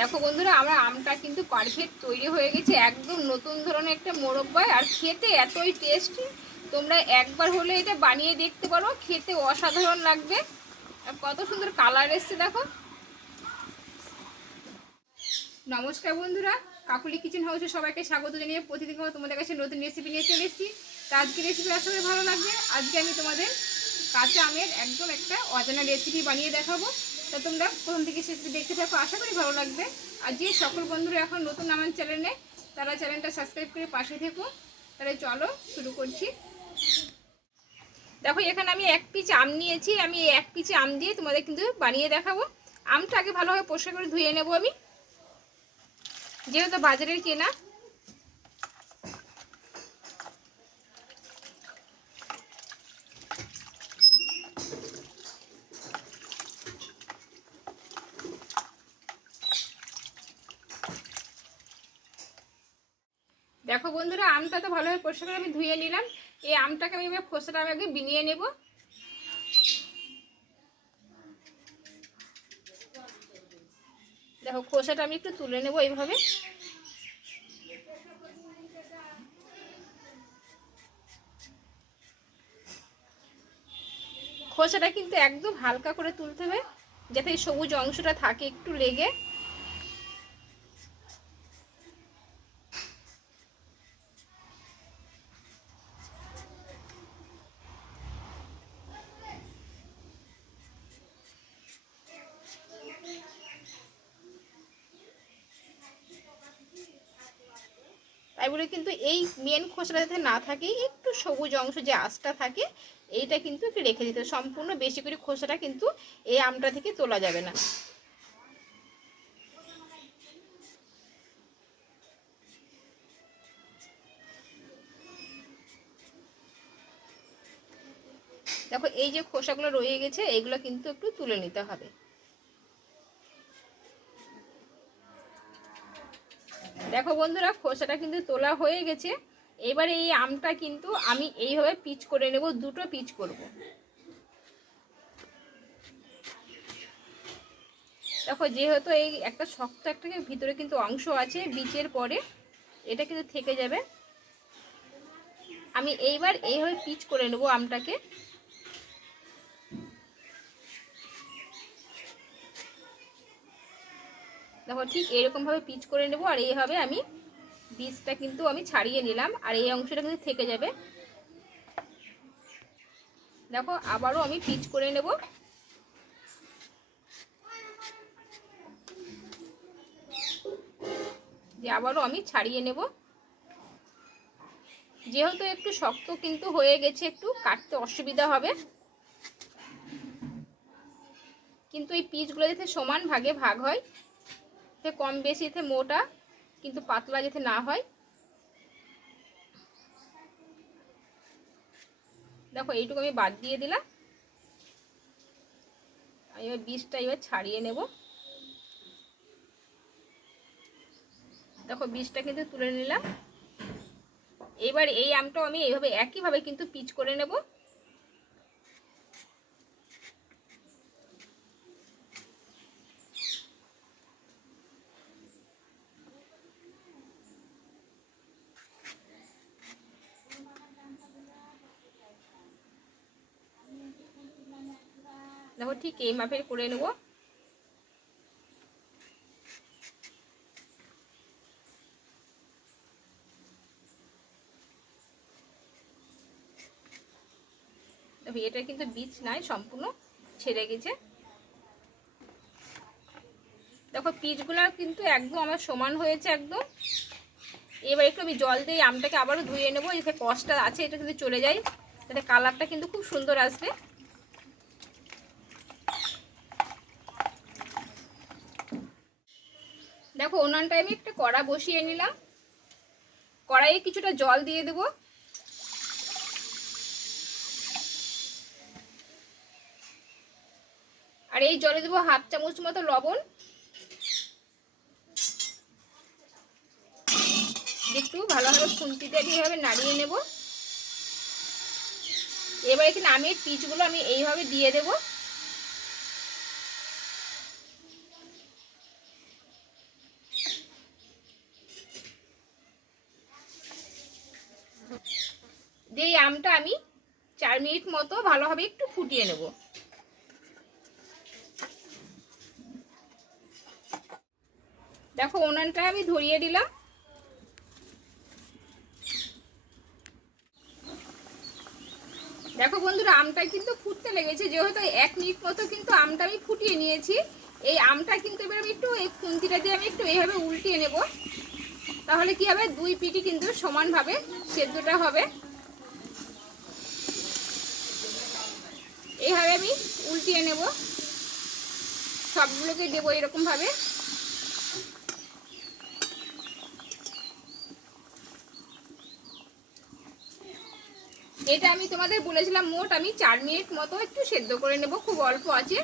দেখো বন্ধুরা, আমার আমটা কিন্তু পারফেক্ট তৈরি হয়ে গেছে। একদম নতুন ধরনের একটা মোরব্বাই আর খেতে এতই টেস্টি তোমরা একবার হলে এটা বানিয়ে দেখতে পারো। খেতে অসাধারণ লাগবে। আর কত সুন্দর কালার এসছে, দেখো। নমস্কার বন্ধুরা, কাকুলি কিচেন হাউসে সবাইকে স্বাগত জানিয়ে প্রতিদিন তোমাদের কাছে নতুন রেসিপি নিয়ে চলে এসেছি। তা আজকে রেসিপি আসলে ভালো লাগবে। আজকে আমি তোমাদের কাঁচা আমের একদম একটা অজানা রেসিপি বানিয়ে দেখাবো। তা তোমরা প্রথম থেকে শেষ দেখতে থাকো, আশা করি ভালো লাগবে। আর যে সকল বন্ধুরা এখন নতুন আমার চ্যানেলে তারা চ্যানেলটা সাবস্ক্রাইব করে পাশে থেকো। তাহলে চলো, শুরু করছি। দেখো, এখানে আমি এক পিচ আম নিয়েছি। আমি এক পিচে আম দিয়ে তোমাদের কিন্তু বানিয়ে দেখাবো। আমটা আগে ভালোভাবে পরিষ্কার করে ধুয়ে নেব আমি। যেহেতু বাজারের কেনা দেখো বন্ধুরা, আমটা তো ভালোভাবে পরিষ্কার করে আমি ধুয়ে নিলাম। এই আমটাকে আমি এবার খোসাটা আমি আগে বিনিয়ে নেব। দেখো, খোসাটা আমি একটু তুলে নেব এইভাবে। খোসাটা কিন্তু একদম হালকা করে তুলতে হবে, যাতে সবুজ অংশটা থাকে একটু লেগে। বলে কিন্তু এই মেন খোসাটা যাতে না থাকে, একটু সবুজ অংশ যে আঁশটা থাকে, এইটা কিন্তু একটু রেখে দিতে। সম্পূর্ণ বেশি করে খোসাটা কিন্তু এই আমটা থেকে তোলা যাবে না দেখো, এই যে খোসাগুলো রয়ে গেছে এইগুলো কিন্তু একটু তুলে নিতে হবে দেখো বন্ধুরা, খোসাটা কিন্তু তোলা হয়ে গেছে। এবারে এই আমটা কিন্তু আমি এইভাবে পিচ করে নেব, দুটো পিচ করব। দেখো, যেহেতু এই একটা শক্ত একটা ভিতরে কিন্তু অংশ আছে বীজের পরে, এটা কিন্তু থেকে যাবে। আমি এইবার এইভাবে পিচ করে নেব আমটাকে। দেখো ঠিক এরকমভাবে পিচ করে নেব আর এইভাবে আমি বীজটা কিন্তু আমি ছাড়িয়ে নিলাম আর এই অংশটা কিন্তু থেকে যাবে। দেখো আবারও আমি পিচ করে নেব। যে আবারও আমি ছাড়িয়ে নেব। যেহেতু একটু শক্ত কিন্তু হয়ে গেছে, একটু কাটতে অসুবিধা হবে। কিন্তু এই পিচগুলো যাতে সমান ভাগে ভাগ হয় যাতে কম বেশি এতে মোটা, কিন্তু পাতলা যাতে না হয়। দেখো, এইটুকু আমি বাদ দিয়ে দিলাম। এবার বীজটা এবার ছাড়িয়ে নেব। দেখো, বীজটা কিন্তু তুলে নিলাম। এবার এই আমটাও আমি এইভাবে, একইভাবে কিন্তু পিচ করে নেব। দেখো ঠিক এই মাপের করে নেব। এটা কিন্তু বীজ নাই, সম্পূর্ণ ছেড়ে গেছে। দেখো পিচগুলো কিন্তু একদম আমার সমান হয়েছে একদম। এবার একটু আমি জল দিয়ে আমটাকে আবারও ধুয়ে নেব যাতে কষটা আছে, এটা কিন্তু চলে যায়। যাতে কালারটা কিন্তু খুব সুন্দর আসবে। দেখো ওনানটা আমি একটা কড়া বসিয়ে নিলাম। কড়াইয়ে কিছুটা জল দিয়ে দেব। আর এই জলে দেবো হাফ চামচ মতো লবণ। একটু ভালোভাবে খুন্তিতে এইভাবে নাড়িয়ে নেব। এবার এখানে আমি পিচগুলো আমি এইভাবে দিয়ে দেবো। দিয়ে আমটা আমি চার মিনিট মতো ভালোভাবে একটু ফুটিয়ে নেব। দেখো উনানটা আমি ধরিয়ে দিলাম। দেখো বন্ধুরা আমটা কিন্তু ফুটতে লেগেছে। যেহেতু এক মিনিট মতো কিন্তু আমটা আমি ফুটিয়ে নিয়েছি, এই আমটা কিন্তু এবার আমি একটু এই খুন্তিটা দিয়ে আমি একটু এইভাবে উল্টিয়ে নেব। তাহলে কি হবে? দুই পিটি কিন্তু সমানভাবে সেদ্ধটা হবে। এইভাবে আমি উল্টিয়ে নেব। সবগুলোকে দেবো এরকমভাবে। এটা আমি তোমাদের বলেছিলাম, মোট আমি চার মিনিট মতো একটু সেদ্ধ করে নেব, খুব অল্প আছে।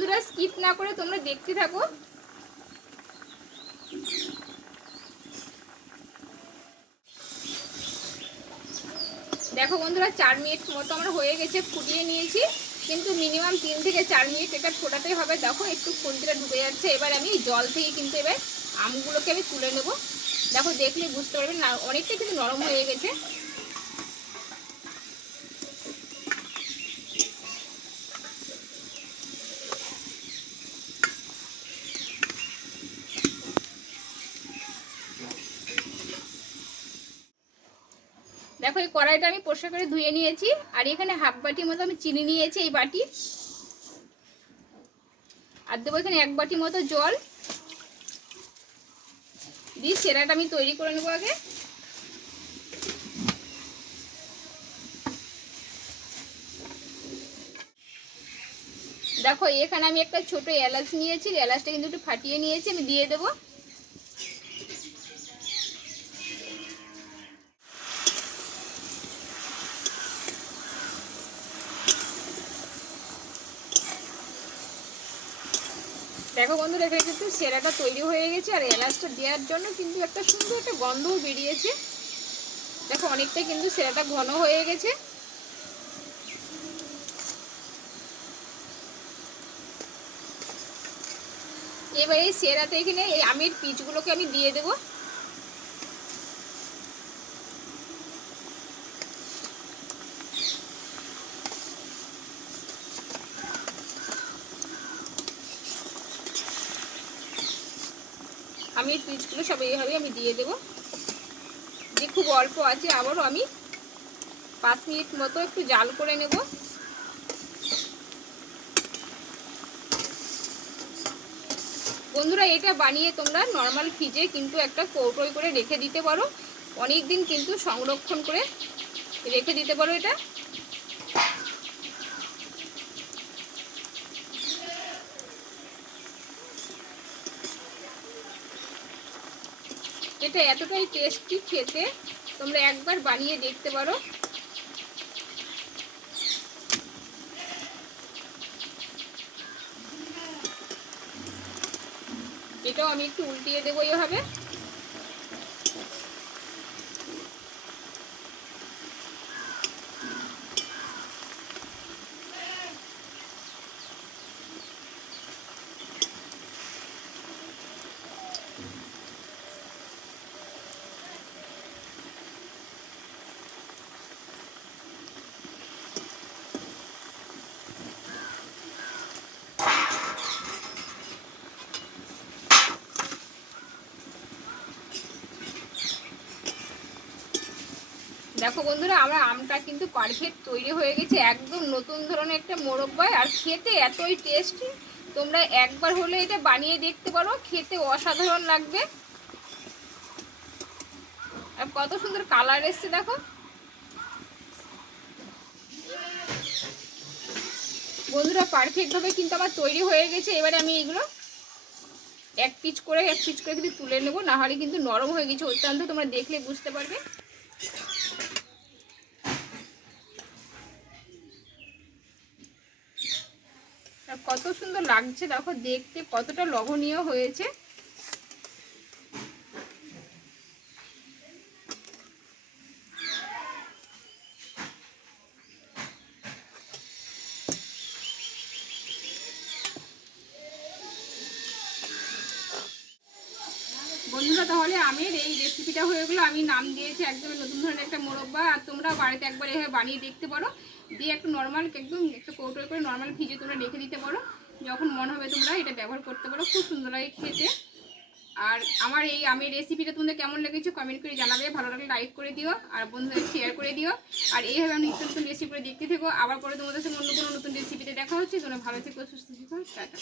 বন্ধুরা স্কিপ না করে তোমরা দেখতে থাকো। দেখো বন্ধুরা, চার মিনিট মতো আমরা হয়ে গেছে, ফুটিয়ে নিয়েছি। কিন্তু মিনিমাম তিন থেকে চার মিনিট এটা ফোটাতেই হবে। দেখো, একটু খুন্তিটা ঢুকে যাচ্ছে। এবার আমি জল থেকে কিন্তু এবার আমগুলোকে আমি তুলে নেব। দেখো, দেখলে বুঝতে পারবেন না, অনেকটা কিন্তু নরম হয়ে গেছে। দেখো, এই কড়াইটা আমি পরিষ্কার করে ধুয়ে নিয়েছি, আর এখানে হাফ বাটির মতো আমি চিনি নিয়েছি এই বাটি। আর দেবো এখানে এক বাটি মতো জল। দিয়ে সেরাটা আমি তৈরি করে নেব আগে। দেখো, এখানে আমি একটা ছোট এলাচ নিয়েছি, এলাচটা কিন্তু একটু ফাটিয়ে নিয়েছি, আমি দিয়ে দেবো। দেখো বন্ধুরা, এখানে কিন্তু সেরাটা তৈরি হয়ে গেছে আর এলাচটা দেওয়ার জন্য কিন্তু একটা সুন্দর একটা গন্ধও বেরিয়েছে। দেখো, অনেকটাই কিন্তু সেরাটা ঘন হয়ে গেছে। এবার এই সেরাতে এখানে এই আমের পিচগুলোকে আমি দিয়ে দেবো। পিচগুলো সব এইভাবে আমি দিয়ে দেবো। যে খুব অল্প আছে, আবারও আমি পাঁচ মিনিট মতো একটু জাল করে নেব। বন্ধুরা, এটা বানিয়ে তোমরা নর্মাল ফ্রিজে কিন্তু একটা কৌটোয় করে রেখে দিতে পারো। অনেক দিন কিন্তু সংরক্ষণ করে রেখে দিতে পারো এটা। এটা এতটাই টেস্টি খেতে, তোমরা একবার বানিয়ে দেখতে পারো। এটাও আমি একটু উল্টিয়ে দেবো এভাবে। দেখো বন্ধুরা, আমার আমটা কিন্তু পারফেক্ট তৈরি হয়ে গেছে। একদম নতুন ধরনের একটা মোরব্বাই আর খেতে এতই টেস্টি তোমরা একবার হলে এটা বানিয়ে দেখতে পারো। খেতে অসাধারণ লাগবে। আর কত সুন্দর কালার এসছে, দেখো। বন্ধুরা পারফেক্টভাবে কিন্তু আমার তৈরি হয়ে গেছে। এবারে আমি এগুলো এক পিচ করে, এক পিচ করে কিন্তু তুলে নেব, নাহলে কিন্তু নরম হয়ে গেছে। অত্যন্ত তোমরা দেখলে বুঝতে পারবে। সুন্দর লাগছে। দেখো, দেখতে কতটা লবণীয় হয়েছে। বন্ধুরা, তাহলে আমের এই রেসিপিটা হয়ে গেলো। আমি নাম দিয়েছি একদম নতুন ধরনের একটা মোরব্বা। আর তোমরা বাড়িতে একবার এভাবে বানিয়ে দেখতে পারো। দিয়ে একটু নর্মাল একদম একটু কৌটোয় করে নর্মাল ভিজে তোমরা রেখে দিতে পারো। যখন মনে হবে তোমরা এটা ব্যবহার করতে পারো, খুব সুন্দর লাগে খেতে। আর আমার এই আমি রেসিপিটা তোমাদের কেমন লেগেছে কমেন্ট করে জানাবে। ভালো লাগলে লাইক করে দিও, আর বন্ধুদের শেয়ার করে দিও। আর এইভাবে আমি নিত্য নতুন রেসিপি দেখতে থেকো। আবার পরে তোমাদের সাথে অন্য কোনো নতুন রেসিপিতে দেখা হচ্ছে। তোমরা ভালো থেকো, সুস্থ থেকো। টাটা।